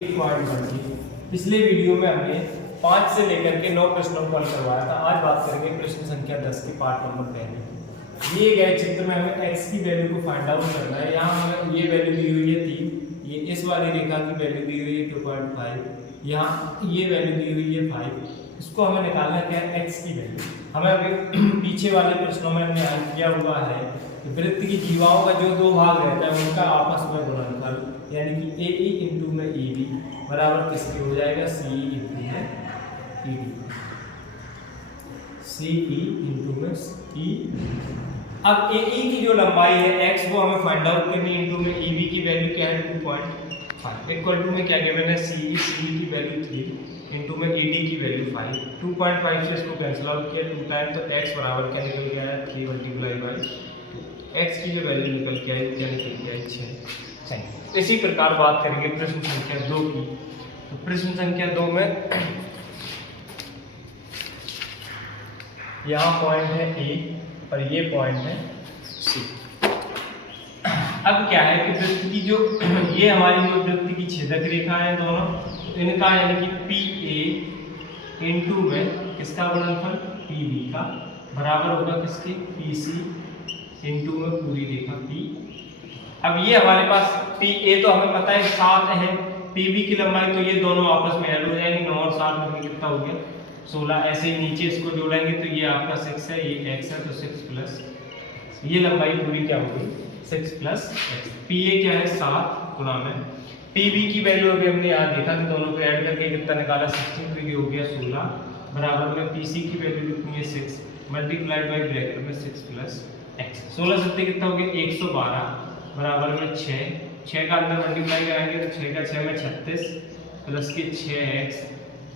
पिछले वीडियो में हमने 5 से लेकर के 9 प्रश्नों को हल करवाया था। आज बात करेंगे प्रश्न संख्या 10 के पार्ट नंबर पहले। दिए गए चित्र में हमें x की वैल्यू को फाइंड आउट करना है। यहाँ हमें ये वैल्यू दी हुई है 3, ये इस वाली रेखा की वैल्यू दी हुई है 2.5, यहाँ ये वैल्यू दी हुई है 5। इसको हमें निकालना क्या है, x की वैल्यू। हमें अभी पीछे वाले प्रश्नों में हमने हल किया हुआ है कि वृत्त की जीवाओं का जो दो भाग रहता है उनका आपस में गुणनफल, यानी कि AE इंटू में EB बराबर किसके हो जाएगा, CE इंटू में ED, CE इंटू में ED। अब AE की जो लंबाई है x वो हमें फाइंड आउट करनी है, इंटू में EB की वैल्यू क्या है 2.5, इक्वल टू में क्या गिवन है CE की वैल्यू 3 इंटू में ED की वैल्यू 5। 2.5 से इसको कैंसिल आउट किया 2 टाइम, तो x बराबर क्या निकल के आया 3 मल्टीप्लाई बाई x की जो वैल्यू निकल के आई क्या निकल के आई 6। इसी प्रकार बात करेंगे प्रश्न संख्या 2 की। तो प्रश्न संख्या 2 में यहाँ पॉइंट है A और ये पॉइंट है C। अब क्या है कि वृत्त की जो ये हमारी जो वृत्त की छेदक रेखा है दोनों, तो इनका यानी कि PA इंटू में किसका गुणनफल PB का बराबर होगा किसके PC इंटू में पूरी रेखा P। अब ये हमारे पास PA तो हमें पता है 7 है, PB की लंबाई तो ये दोनों आपस में ऐड हो जाएंगे, 9 और 7 मिलकर कितना हो गया 16। ऐसे ही नीचे इसको जोड़ेंगे तो ये आपका 6 है, ये x है, तो 6 प्लस ये लंबाई पूरी क्या होगी 6 प्लस x। PA क्या है 7 गुणा में PB की वैल्यू अभी हमने यहाँ देखा कि दोनों को ऐड करके कितना निकाला 16, तो ये हो गया 16 बराबर में PC की वैल्यू कितनी है 6 मल्टीप्लाइड बाई ब्रैकेट में 6 प्लस x। 16 सत्ते कितना हो गया 112 बराबर में 6 का अंदर मल्टीप्लाई कराएंगे तो 6 का 6 में 36 प्लस के 6x,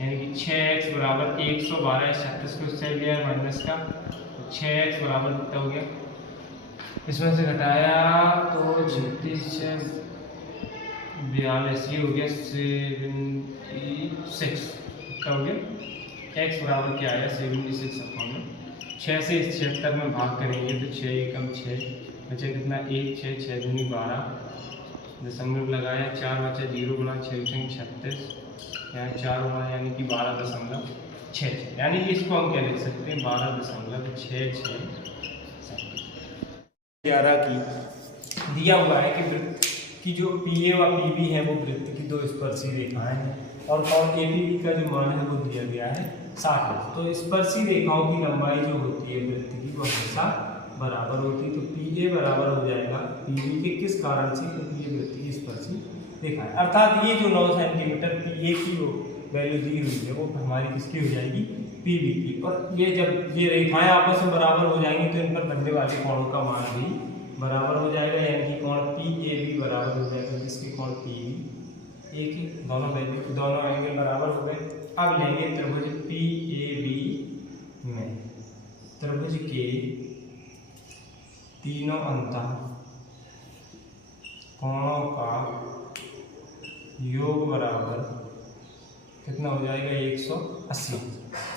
यानी कि 6x बराबर 112 36 को इससे लिया है माइनस का, तो 6x बराबर कितना हो गया, इसमें से घटाया तो 36 42 ये हो गया 76, कितना हो गया x बराबर क्या आया 76 अपॉन 6 से 76 में भाग करेंगे तो 6 एकम 6 बचे कितना 1 6 6 दूनी 12 दशमलव लगाया 4 बचा 0 गुना 6 36 यहाँ 4 हुआ यानी कि 12.6, यानी कि इसको हम क्या लिख सकते हैं 12.66। 11 की दिया हुआ है कि वृत्त की जो PA व PB है वो वृत्त की दो स्पर्शी रेखाएं हैं और कोण APB का जो मान है वो दिया गया है 60। तो स्पर्शी रेखाओं की लंबाई जो होती है वृत्त की वो हमेशा बराबर होती है। तो PA बराबर हो जाएगा PB के किस कारण से, क्योंकि ये वृत्त की स्पर्शी रेखा है, अर्थात ये जो 9 सेंटीमीटर PA की जो वैल्यू दी हुई है वो हमारी किसकी हो जाएगी PB की। और ये जब ये रेखाएं आपस में बराबर हो जाएंगी तो इन पर बनने वाले कोणों का मान भी बराबर हो जाएगा, यानी कि कोण PAB बराबर हो जाएगा जिसके कोण PB एक ही, दोनों एंगल बराबर हो गए। अब लेंगे त्रिभुज PAB में त्रिभुज के तीनों अंतः कोणों का योग बराबर कितना हो जाएगा 180।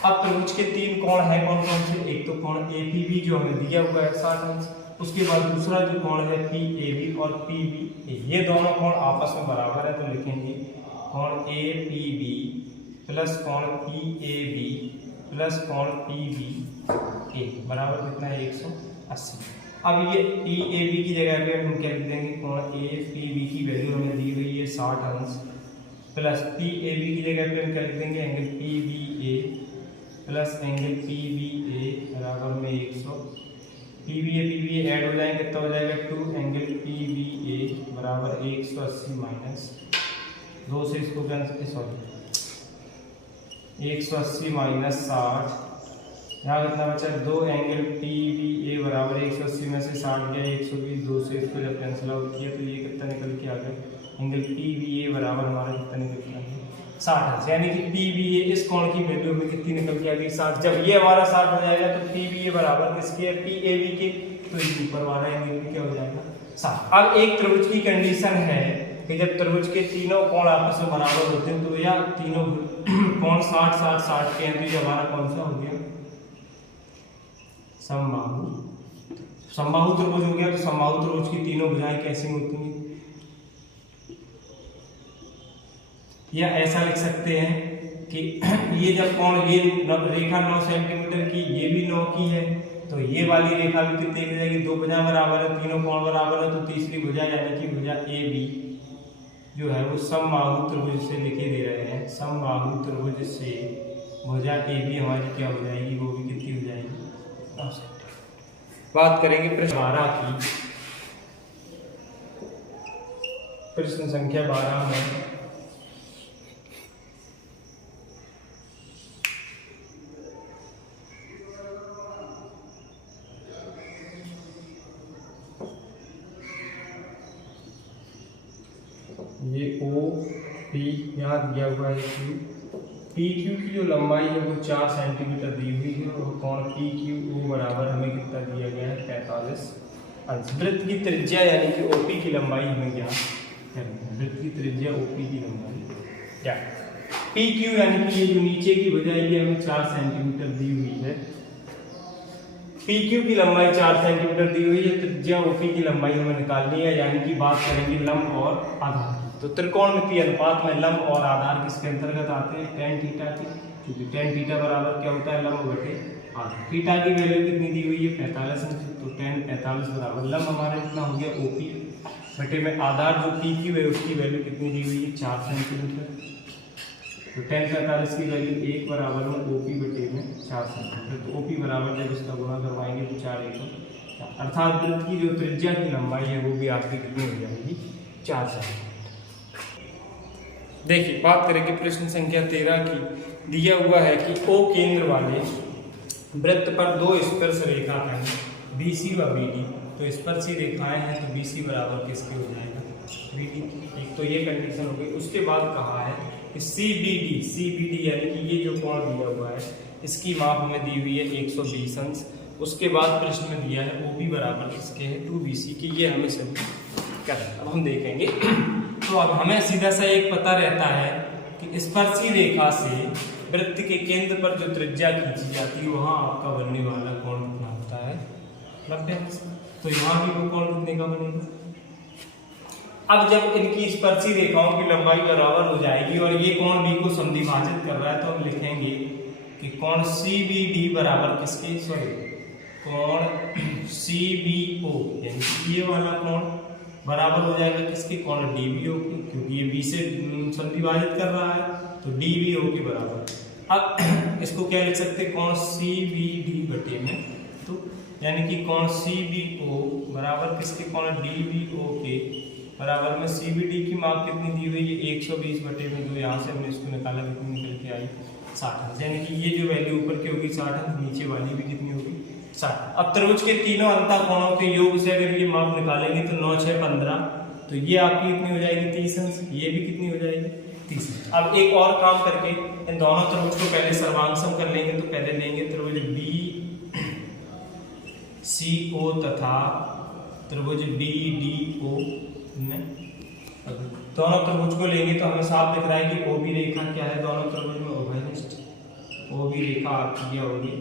अब त्रिभुज के तीन कोण हैं कौन कौन से, एक तो कोण APB जो हमें दिया हुआ है 60 अंश, उसके बाद दूसरा जो कोण है PAB और PBA, ये दोनों कोण आपस में बराबर है, तो लिखेंगे कोण APB प्लस कोण PAB प्लस कोण PBA बराबर कितना है 180। अब ये PAB की जगह पे हम क्या लिख देंगे, कोण APB की वैल्यू हमें दी हुई है 60 अंश प्लस PAB की जगह पे हम क्या लिख देंगे angle PBA plus angle PBA बराबर में 100। PBA ऐड हो जाएंगे तो हो जाएगा 2 एंगल PBA बराबर 180 माइनस 2 से इसको कैंसिल, सॉरी 180 माइनस 60, यहाँ कितना बचा 2 एंगल PBA बराबर 180 में से 60 गया 120, 2 से इसको जब कैंसिल आउट किया तो ये कितना निकल के आ गया एंगल PBA बराबर हमारा कितना निकल के आ गया 60, यानी कि PBA इस कोण की वैल्यू में कितनी निकल के आ गई 60। जब ये हमारा 60 हो जाएगा तो PBA बराबर किसके है PAB के, तो इस ऊपर वाला एंगल क्या हो जाएगा 60। अब एक त्रिभुज की कंडीशन है कि जब त्रिभुज के तीनों कोण आपस में बराबर होते हैं तो या तीनों कोण 60 60 60 के हैं, तो ये हमारा कौन सा हो गया समबाहु। समबाहु त्रिभुज हो गया। तो समबाहु त्रिभुज की तीनों भुजाएं कैसी होती हैं या ऐसा लिख सकते हैं कि ये जब कोण, ये रेखा 9 सेंटीमीटर की, ये भी 9 की है, तो ये वाली रेखा भी कितने की जाएगी, 2 भुजा बराबर है, तीनों कोण बराबर है, तो तीसरी भुजा यानी कि भुजा ए बी जो है वो समबाहु त्रिभुज से लिखे दे रहे हैं, समबाहु त्रिभुज से भुजा ए बी हमारी क्या हो जाएगी, वो भी कितनी हो जाएगी 9 सेंटीमीटर। बात करेंगे प्रश्न 12 की। प्रश्न संख्या 12 में ये ओ पी यहाँ दिया हुआ है क्यू, पी क्यू की जो लंबाई है वो 4 सेंटीमीटर दी हुई है और कोण पी क्यू ओ बराबर हमें कितना दिया गया है 45 अंश। वृत्त की त्रिज्या यानी कि ओपी की लंबाई हमें ज्ञात करनी है, वृत्त की त्रिज्या ओपी की लंबाई क्या, पी क्यू यानी कि ये जो नीचे की भुजा है हमें 4 सेंटीमीटर दी हुई है, पी क्यू की लंबाई 4 सेंटीमीटर दी हुई है, त्रिज्या ओपी की लंबाई हमें निकालनी है, यानी कि बात करेंगे लंब और आधार की। तो त्रिकोणमितीय अनुपात में लंब और आधार किसके अंतर्गत आते हैं, tan थीटा की, क्योंकि tan थीटा बराबर क्या होता है, लंब बटे आधार। थीटा की वैल्यू कितनी दी हुई है 45 अंश, तो tan 45 बराबर लंब हमारा कितना हो गया ओपी बटे में आधार जो पी क्यू है उसकी वैल्यू कितनी दी हुई है 4 सेंटीमीटर, तो tan 45 की वैल्यू 1 बराबर में ओपी बटे में 4 सेंटीमीटर, तो ओपी बराबर जब इसका गुणा करवाएंगे तो 4 1 अर्थात वृत्त की जो त्रिज्या की लंबाई है वो भी आपकी कितनी हो जाएगी 4 सेंटीमीटर। देखिए बात करेंगे प्रश्न संख्या 13 की। दिया हुआ है कि ओ केंद्र वाले वृत्त पर 2 स्पर्श रेखा खंड BC व BD, तो स्पर्शी रेखाएं हैं तो BC बराबर किसके हो जाएगा BD, एक तो ये कंडीशन हो गई। उसके बाद कहा है कि CBD यानी कि ये जो कोण दिया हुआ है इसकी माप हमें दी हुई है 120 अंश। उसके बाद प्रश्न में दिया है OB बराबर किसके है 2BC की, ये हमें सभी करना है। अब हम देखेंगे तो अब हमें सीधा सा एक पता रहता है कि स्पर्शी रेखा से वृत्त के केंद्र पर जो त्रिज्या खींची जाती है वहां आपका बनने वाला कोण कितना होता है 90 अंश, तो यहाँ भी वो कोण कितने का बनेगा। अब जब इनकी स्पर्शी रेखाओं की लंबाई बराबर हो जाएगी और ये कोण B को समद्विभाजित कर रहा है, तो हम लिखेंगे कि कोण CBD बराबर किसके, कोण CBO यानी ये वाला कोण बराबर हो जाएगा किसके, कोण DBO के, क्योंकि ये B से समद्विभाजित कर रहा है तो DBO के बराबर। अब इसको क्या लिख सकते हैं, कोण CBD बटे में, तो यानी कि कोण CBO बराबर किसके, कोण DBO के बराबर में CBD की माप कितनी दी हुई है 120 बटे में, जो यहाँ से हमने इसको निकाला कितनी निकल के आई 60 अंश, यानी कि ये जो वैल्यू ऊपर की होगी 60 अंश, नीचे वाली भी कितनी होगी 60। अब त्रिभुज के तीनों अंतःकोणों के योग से अगर ये माप निकालेंगे तो 9 6 15, तो ये आपकी कितनी हो जाएगी 30 अंश, ये भी कितनी हो जाएगी 30 अंश। अब एक और काम करके इन दोनों त्रिभुज को पहले सर्वांगसम कर लेंगे, तो पहले लेंगे त्रिभुज BCO तथा त्रिभुज BDO में, दोनों त्रिभुज को लेंगे तो हमें साफ दिख रहा है कि OB रेखा क्या है, दोनों त्रिभुज में उभयनिष्ठ OB रेखा आपकी क्या होगी।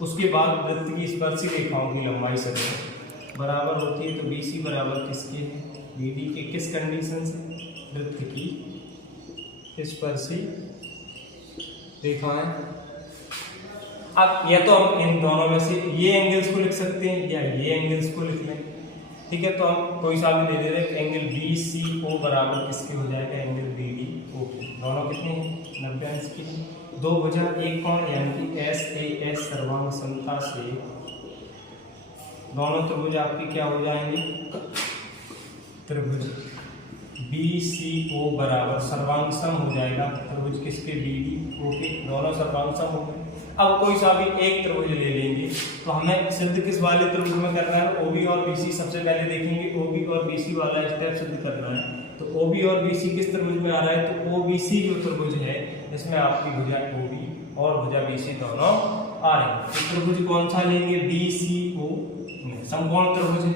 उसके बाद वृत्त की स्पर्शी रेखाओं की लंबाई सदैव बराबर होती है, तो BC बराबर किसके है BD के, किस कंडीशन से, वृत्त की स्पर्शी रेखाएं। अब या तो हम इन दोनों में से ये एंगल्स को लिख सकते हैं या ये एंगल्स को लिख लें, ठीक है। तो हम कोई सा भी ले ले रहे, एंगल BCO बराबर किसके हो जाएगा, एंगल BDO के, दोनों कितने हैं 90 अंश के, दो भुजा एक कोण यानी कि SAS सर्वांग समता से दोनों त्रिभुज आपके क्या हो जाएंगे, त्रिभुज BCO बराबर सर्वांग सम हो जाएगा त्रिभुज किसके BDO के, दोनों सर्वांग सम हो गए। अब कोई सा भी एक त्रिभुज ले लेंगे तो हमें सिद्ध किस वाले त्रिभुज में करना है, OB और BC सबसे पहले देखेंगे, OB और BC वाला स्टेप सिद्ध करना है। तो OB और BC किस त्रिभुज में आ रहा है, तो OBC जो त्रिभुज है इसमें आपकी भुजा OB और भुजा BC दोनों आ रहे हैं। तो त्रिभुज कौन सा लेंगे, BCO समकोण त्रिभुज है।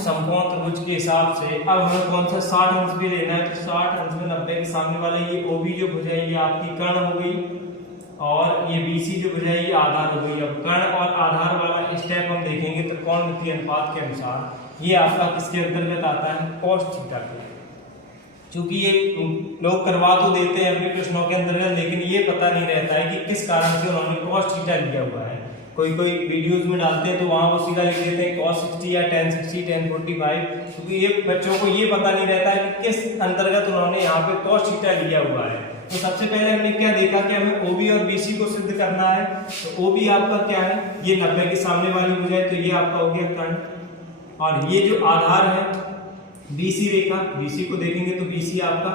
समकोण त्रिभुज के हिसाब से अब हमें कौन सा 60 अंश भी लेना है, तो 60 अंश में 90 के सामने वाला ये OB जो भुजा है ये आपकी कर्ण हो गई और ये BC जो भुजा है ये आधार हो गई। अब कर्ण और आधार वाला स्टेप हम देखेंगे त्रिकोणमितीय अनुपात के अनुसार ये आपका किसके अंतर्गत आता है, cos थीटा के। क्योंकि ये लोग करवा तो देते हैं अपने प्रश्नों के अंतर्गत, लेकिन ये पता नहीं रहता है कि किस कारण से उन्होंने cos थीटा लिया हुआ है। कोई कोई वीडियोस में डालते हैं तो वहां वो सीधा लिख देते हैं cos 60 या tan 60 tan 45, क्योंकि ये बच्चों को ये पता नहीं रहता है कि किस अंतर्गत उन्होंने यहाँ पे cos थीटा लिया हुआ है। तो सबसे पहले हमने क्या देखा कि हमें OB और BC को सिद्ध करना है। तो OB आपका क्या है, ये 90 के सामने वाली भुजा है, तो ये आपका हो गया कर्ण, और ये जो आधार है BC रेखा, BC को देखेंगे तो BC आपका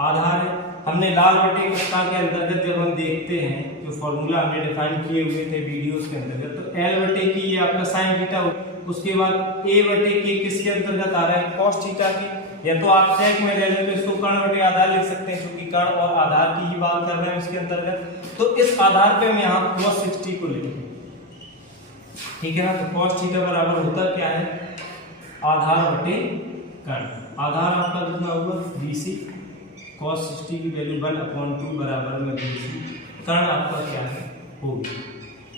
आधार है। हमने लाल बटे कटा के अंतर्गत जब हम देखते हैं जो फॉर्मूला हमने डिफाइन किए हुए थे वीडियोस के अंतर्गत, तो L बटे की ये आपका साइन थीटा, उसके बाद A बटे की किसके अंतर्गत आ रहा है, cos थीटा की। या तो आप सेक में ले लें तो इसको कर्ण बटे आधार लिख सकते हैं, क्योंकि कर्ण और आधार की ही बात कर रहे हैं इसके अंतर्गत। तो इस आधार पे हम यहाँ cos 60 को लिखेंगे, ठीक है ना। तो cos थीटा बराबर होता क्या है, आधार बटे कर्ण। आधार आपका कितना होगा BC, cos 60 की वैल्यू 1/2 बराबर में BC, कर्ण आपका क्या है OB।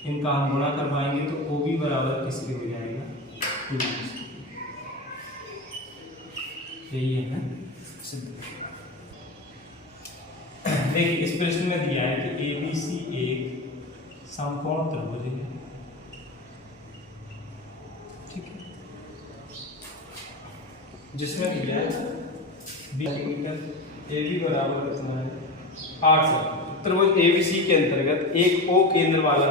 इनका हम गुणा करवाएंगे तो OB बराबर किसके हो जाएगा, 2BC। यही है ना सिद्ध। देखिए इस प्रश्न में दिया है कि ABC एक समकोण त्रिभुज है, ठीक है, जिसमें दिया है 20 मीटर, AB बराबर कितना है 8 सेंटीमीटर। त्रिभुज ABC के अंतर्गत एक O केंद्र वाला,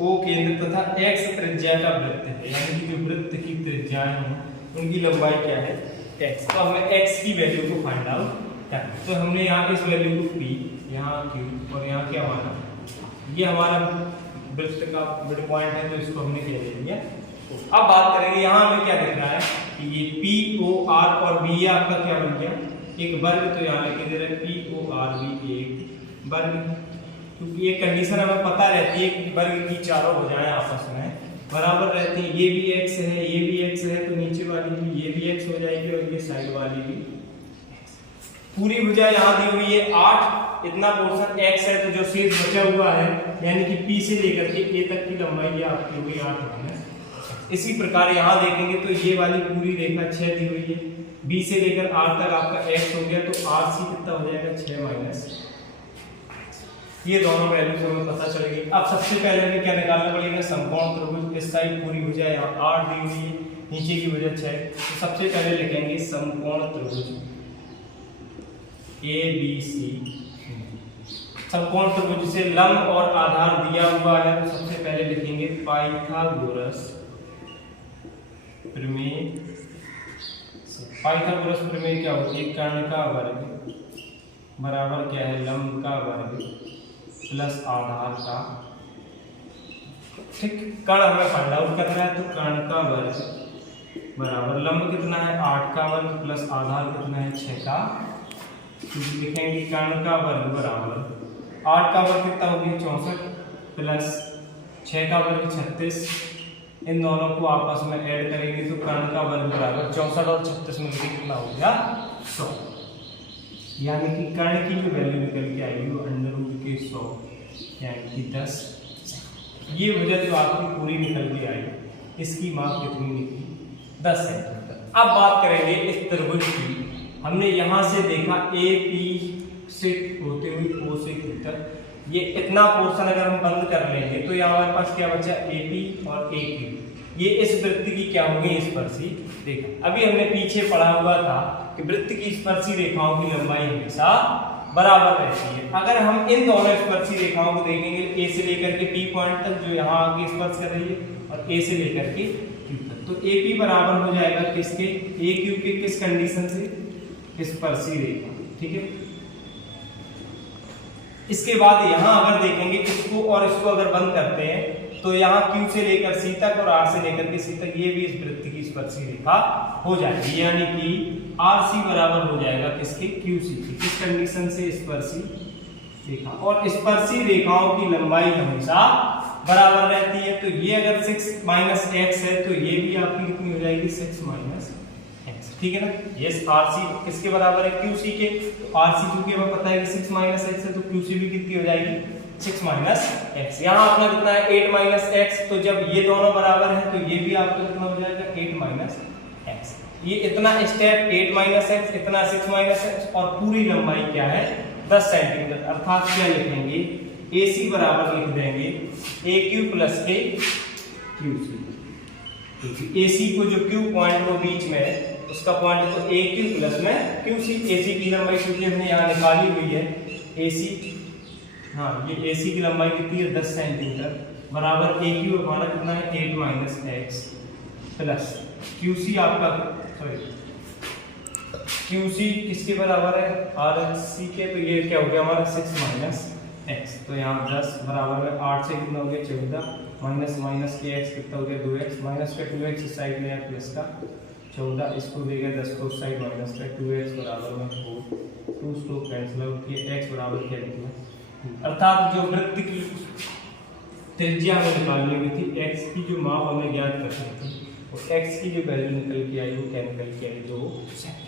O केंद्र तथा X त्रिज्या का वृत्त है, यानी कि जो वृत्त की त्रिज्याएं हैं उनकी लंबाई क्या है X। तो हमें X की वैल्यू को फाइंड आउट करना है। तो हमने यहाँ इस वैल्यू को P, यहाँ Q और यहाँ क्या माना, ये हमारा वृत्त का मिड पॉइंट है, तो इसको हमने क्या ले लिया। अब बात करेंगे यहाँ हमें क्या दिख रहा है कि ये POR और B ये आपका क्या बन गया, एक वर्ग। तो यहाँ लिखे दे रहे PORB एक वर्ग, क्योंकि ये कंडीशन हमें पता रहती है कि वर्ग की चारों भुजाएं आपस में बराबर रहती हैं। ये भी x है, ये भी x है, तो नीचे वाली भी ये भी x हो जाएगी और ये साइड वाली भी। पूरी भुजा यहाँ दी हुई है 8, इतना पोर्शन x है, तो जो शेष बचा हुआ है यानी कि P से लेकर के A तक की लंबाई ये आपकी होगी 8 माइनस। इसी प्रकार यहाँ देखेंगे तो ये वाली पूरी रेखा 6 दी हुई है, B से लेकर R तक आपका x हो गया, तो RC कितना हो जाएगा 6 माइनस। ये दोनों वैल्यूज हमें पता चलेगी। अब सबसे पहले हमें क्या निकालना पड़ेगा, समकोण त्रिभुज। इस साइड पूरी भुजा यहाँ 8 दी हुई है, नीचे की भुजा 6। तो सबसे पहले लिखेंगे समकोण त्रिभुज ABC। समकोण त्रिभुज से लंब और आधार दिया हुआ है, तो सबसे पहले लिखेंगे पाइथागोरस प्रमेय। पाइथागोरस प्रमेय क्या होती है, कर्ण का वर्ग बराबर क्या है, लंब का वर्ग प्लस आधार का, ठीक। कर्ण हमें फाइंड आउट करना है, तो कर्ण का वर्ग बराबर लंब कितना है 8 का वर्ग प्लस आधार कितना है 6 का। तो लिखेंगे कर्ण का वर्ग बराबर 8 का वर्ग कितना हो गया 64 प्लस 6 का वर्ग 36। इन दोनों को आपस में ऐड करेंगे तो कर्ण का वर्ग बराबर 64 और 36 में कितना हो गया 100, यानी कि कर्ण की जो वैल्यू निकल के आएगी वो √100 यानी कि 10। ये भुजा जो आपकी पूरी निकल के आई, इसकी माप कितनी निकली 10 सेंटीमीटर। अब बात करेंगे इस त्रिभुज की। हमने यहाँ से देखा AP से होते हुए O से Q तक, ये इतना पोर्शन अगर हम बंद कर लेंगे तो यहाँ हमारे पास क्या बचा AP और AQ। ये इस वृत्त की क्या होगी, स्पर्शी रेखा। अभी हमने पीछे पढ़ा हुआ था कि वृत्त की स्पर्शी रेखाओं की लंबाई हमेशा बराबर रहती है। अगर हम इन दोनों स्पर्शी रेखाओं को देखेंगे, A से लेकर के P पॉइंट तक जो यहाँ आगे स्पर्श कर रही है, और A से लेकर के Q तक, तो AP बराबर हो जाएगा किसके, AQ के किस कंडीशन से, स्पर्शी रेखा, ठीक है। इसके बाद यहाँ अगर देखेंगे इसको और इसको अगर बंद करते हैं तो यहाँ Q से लेकर C तक और R से लेकर के C तक ये भी इस वृत्त की स्पर्शी रेखा हो जाएगी, यानी कि RC बराबर हो जाएगा किसके, QC की। किस कंडीशन से, स्पर्शी रेखा। और स्पर्शी रेखाओं की लंबाई हमेशा बराबर रहती है। तो ये अगर 6 - x है तो ये भी आपकी कितनी हो जाएगी 6 - x, ठीक है ना। ये RC किसके बराबर है, QC के। तो RC क्योंकि हमें पता है कि 6 - x है, तो QC भी कितनी हो जाएगी 6 - x। यहाँ अपना कितना है 8 - x। तो जब ये दोनों बराबर है तो ये भी आपका कितना हो जाएगा 8 - x। ये इतना स्टेप 8 माइनस एक्स, इतना 6 माइनस एक्स, और पूरी लंबाई क्या है 10 सेंटीमीटर। अर्थात क्या लिखेंगे, AC बराबर लिख देंगे AQ प्लस के QC। AC को जो Q पॉइंट को बीच में है उसका पॉइंट तो AQ प्लस में QC। AC की लंबाई क्योंकि हमने यहाँ निकाली हुई है AC, हाँ ये AC की लंबाई कितनी है 10 सेंटीमीटर, बराबर AQ हमारा कितना है 8 माइनस एक्स प्लस QC आपका, सॉरी QC किसके बराबर है RC के, तो ये क्या हो गया हमारा 6 माइनस एक्स। तो यहाँ 10 बराबर में 8 से कितना हो गया 14, माइनस माइनस के x कितना हो गया 2x, माइनस का 2x इस साइड में है प्लस का 14, इसको देगा 10 को उस साइड माइनस का 2x बराबर में 4, 2 को कैंसिल आउट किया, x बराबर क्या निकला। अर्थात जो वृत्त की त्रिज्या हमें निकालनी हुई थी, x की जो माप हमें ज्ञात करनी थी, और x की जो वैल्यू निकल के आई वो क्या निकल के आई 2 सेंटीमीटर।